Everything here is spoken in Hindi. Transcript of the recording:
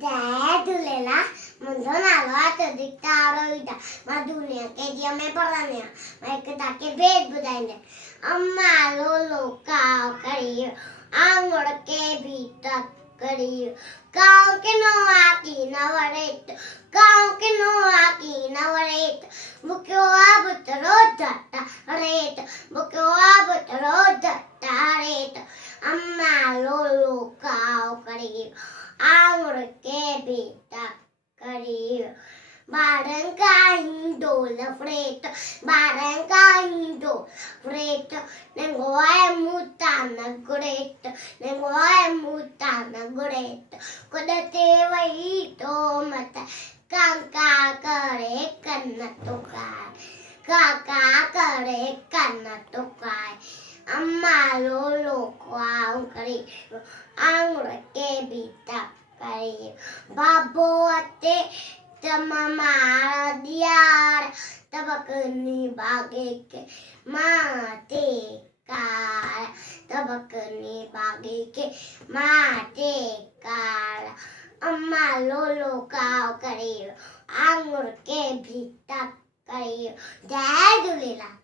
जय झूलेलाल मुंहिंजो नालो आहे त्रिदिक्षा आरोहिता। मां दुनिया KGM में पढ़ंदी आहियां। मां हिकु तव्हांखे भेट ॿुधाईंदमि। अम्मा लोलो काव करियो आंगुड़ के भीतर करियो काव के नो आकी न वरेत काव के नो आकी न वरेत मुक्यो अब तरो जट्टा रेत मुक्यो अब तरो जट्टा रेत अम्मा लोलो काव करियो आंगुड़ के भीतर करियो बारंगा Hindol freight बारंगा Hindol freight nengoai mutana great nengoai mutana great kodate vai to mata kaka kare kanna to kai amma lolo kwao kari angura ke bita kari babo ate tamamara diar tabakni bage ke mate कार तबकनी बागी के माटे कार अम्मा लोलो काव करियो आंगुर के भीतर करियो। जय झूलेलाल।